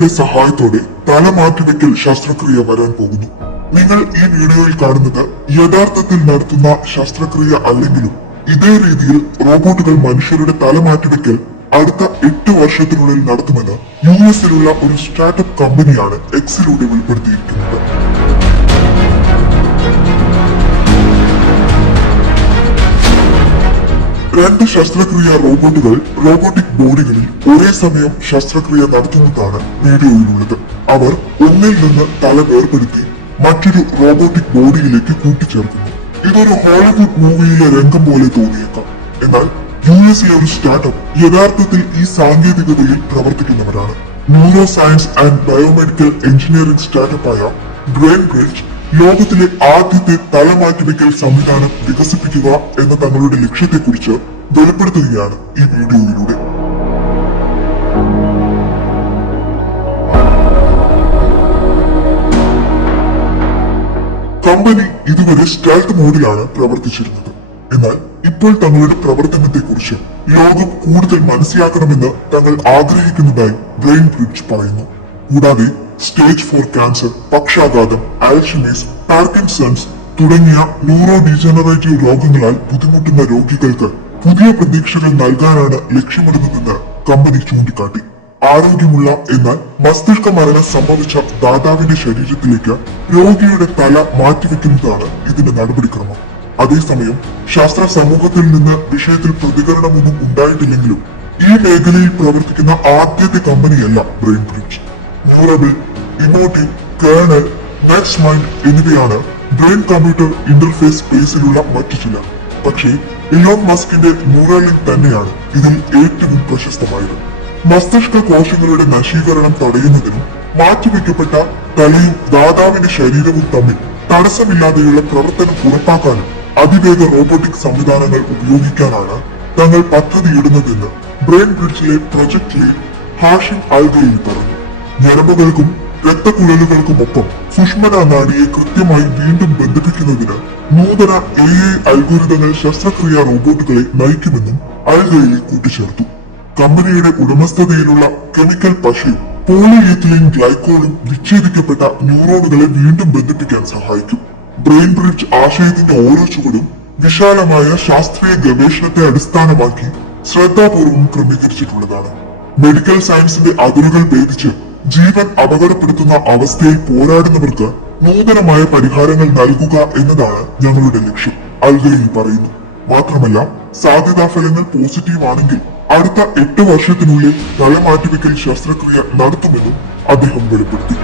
കമ്പനിയുടെ സഹായത്തോടെ തല മാറ്റിവെക്കൽ ശസ്ത്രക്രിയ വരാൻ പോകുന്നു. നിങ്ങൾ ഈ വീഡിയോയിൽ കാണുന്നത് യഥാർത്ഥത്തിൽ നടത്തുന്ന ശസ്ത്രക്രിയ അല്ലെങ്കിലും ഇതേ രീതിയിൽ റോബോട്ടുകൾ മനുഷ്യരുടെ തല മാറ്റിവെക്കൽ അടുത്ത 8 വർഷത്തിനുള്ളിൽ നടത്തുമെന്ന് യുഎസിലുള്ള ഒരു സ്റ്റാർട്ടപ്പ് കമ്പനിയാണ് എക്സിലൂടെ വെളിപ്പെടുത്തിയിരിക്കുന്നത്. രണ്ട് ശസ്ത്രക്രിയ റോബോട്ടുകൾ റോബോട്ടിക് ബോഡികളിൽ ഒരേ സമയം ശസ്ത്രക്രിയ നടത്തുന്നതാണ് വീഡിയോയിലുള്ളത്. അവർ ഒന്നിൽ നിന്ന് തല വേർപെടുത്തി മറ്റൊരു റോബോട്ടിക് ബോഡിയിലേക്ക് കൂട്ടിച്ചേർക്കുന്നു. ഇതൊരു ഹോളിവുഡ് മൂവിയിലെ രംഗം പോലെ തോന്നിയേക്കാം. എന്നാൽ യുഎസിലെ ഒരു സ്റ്റാർട്ടപ്പ് യഥാർത്ഥത്തിൽ ഈ സാങ്കേതികതയിൽ പ്രവർത്തിക്കുന്നവരാണ്. Neuroscience and biomedical engineering സ്റ്റാർട്ടപ്പായ ബ്രെയിൻ ബ്രിഡ്ജ് ലോകത്തിലെ ആദ്യത്തെ തലമാറ്റിവെക്കൽ സംവിധാനം വികസിപ്പിക്കുക എന്ന തങ്ങളുടെ ലക്ഷ്യത്തെക്കുറിച്ച് വെളിപ്പെടുത്തുകയാണ് ഈ വീഡിയോയിലൂടെ. കമ്പനി ഇതുവരെ സ്റ്റെൽത്ത് മോഡിലാണ് പ്രവർത്തിച്ചിരുന്നത്. എന്നാൽ ഇപ്പോൾ തങ്ങളുടെ പ്രവർത്തനത്തെക്കുറിച്ച് ലോകം കൂടുതൽ മനസ്സിലാക്കണമെന്ന് തങ്ങൾ ആഗ്രഹിക്കുന്നതായി ബ്രെയിൻ ബ്രിഡ്ജ് പറയുന്നു. കൂടാതെ സ്റ്റേജ് 4 ക്യാൻസർ, പക്ഷാഘാതം, അൽഷിമേഴ്സ്, പാർക്കിൻസൺസ് തുടങ്ങിയ ന്യൂറോ ഡീജനറേറ്റീവ് രോഗങ്ങളാൽ ബുദ്ധിമുട്ടുന്ന രോഗികൾക്ക് പുതിയ പ്രതീക്ഷകൾ നൽകാനാണ് ലക്ഷ്യമിടുന്നതെന്ന് കമ്പനി ചൂണ്ടിക്കാട്ടി. ആരോഗ്യമുള്ള എന്നാൽ മസ്തിഷ്ക മരണം സംഭവിച്ച ദാതാവിന്റെ ശരീരത്തിലേക്ക് രോഗിയുടെ തല മാറ്റിവെക്കുന്നതാണ് ഇതിന്റെ നടപടിക്രമം. അതേസമയം ശാസ്ത്ര സമൂഹത്തിൽ നിന്ന് വിഷയത്തിൽ പ്രതികരണമൊന്നും ഉണ്ടായിട്ടില്ലെങ്കിലും ഈ മേഖലയിൽ പ്രവർത്തിക്കുന്ന ആദ്യത്തെ കമ്പനിയല്ല Brain Bridge. Neurable, Emotiv, Kernel, NextMind എന്നിവയാണ് ബ്രെയിൻ കമ്പ്യൂട്ടർ ഇന്റർഫേസ് സ്പേസിലുള്ള മറ്റു ചിലർ. പക്ഷേ ഇലോൺ മസ്കിന്റെ ന്യൂറാലിങ്ക് തന്നെയാണ് ഇതിൽ ഏറ്റവും പ്രശസ്തമായത്. മസ്തിഷ്ക കോശങ്ങളുടെ നശീകരണം തടയുന്നതിനും മാറ്റിവെക്കപ്പെട്ട തലയും ദാതാവിന്റെ ശരീരവും തമ്മിൽ തടസ്സമില്ലാതെയുള്ള പ്രവർത്തനം ഉറപ്പാക്കാനും അതിവേഗ റോബോട്ടിക് സംവിധാനങ്ങൾ ഉപയോഗിക്കാനാണ് തങ്ങൾ പദ്ധതിയിടുന്നതെന്ന് ബ്രെയിൻ ബ്രിഡ്ജിലെ പ്രൊജക്ട് ലീഡ് ഹാഷിം അൽഗയിൽ പറഞ്ഞു. ഞരമ്പുകൾക്കും രക്തക്കുഴലുകൾക്കുമൊപ്പം സുഷ്മന നാഡിയെ കൃത്യമായി വീണ്ടും ബന്ധിപ്പിക്കുന്നതിന് നൂതന AI അൽഗോരിതങ്ങൾ ശസ്ത്രക്രിയ റോബോട്ടുകളെ നയിക്കുമെന്നും അൽഗയിൽ കൂട്ടിച്ചേർത്തു. കമ്പനിയുടെ ഉടമസ്ഥതയിലുള്ള കെമിക്കൽ പശയും പോളിയെത്തിലീൻ ഗ്ലൈക്കോളും വിച്ഛേദിക്കപ്പെട്ട ന്യൂറോണുകളെ വീണ്ടും ബന്ധിപ്പിക്കാൻ സഹായിക്കും. ബ്രെയിൻ ബ്രിഡ്ജ് ആശയത്തിന്റെ ഓരോ ചുവടും വിശാലമായ ശാസ്ത്രീയ ഗവേഷണത്തെ അടിസ്ഥാനമാക്കി ശ്രദ്ധാപൂർവം ക്രമീകരിച്ചിട്ടുള്ളതാണ്. മെഡിക്കൽ സയൻസിന്റെ അതിരുകൾ ഭേദിച്ച് ജീവൻ അപകടപ്പെടുത്തുന്ന അവസ്ഥയിൽ പോരാടുന്നവർക്ക് നൂതനമായ പരിഹാരങ്ങൾ നൽകുക എന്നതാണ് ഞങ്ങളുടെ ലക്ഷ്യം, അൽഗയിൽ പറയുന്നു. മാത്രമല്ല, സാധ്യതാ ഫലങ്ങൾ പോസിറ്റീവ് ആണെങ്കിൽ അടുത്ത 8 വർഷത്തിനുള്ളിൽ തലമാറ്റിവെക്കൽ ശസ്ത്രക്രിയ നടത്തുമെന്നും അദ്ദേഹം വെളിപ്പെടുത്തി.